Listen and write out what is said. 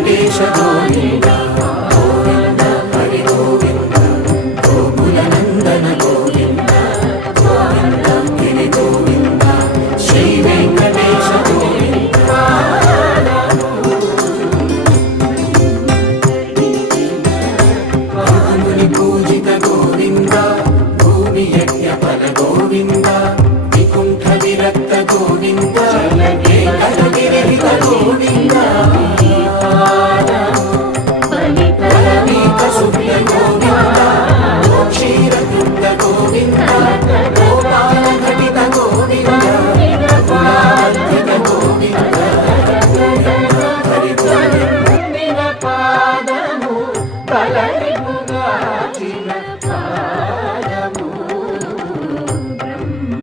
వెంకటేశ గోవింద గోవింద హరి గోవింద గోకుల నందన గోవింద గోవింద గిరి గోవింద శ్రీ వెంకటేశ గోవింద భగవానుని పూజిత గోవింద భూమి యజ్ఞ ఫల గోవింద వికుంఠ విరక్త గోవింద ఏకగిరిహిత గోవింద పరమీక శుద్ధ గోవింద క్షీరతుల్య గోవింద గోపాల ఘటిత గోవింద గుణావర్ధిత గోవింద హరి గోవింద పాదము తలనిపుగా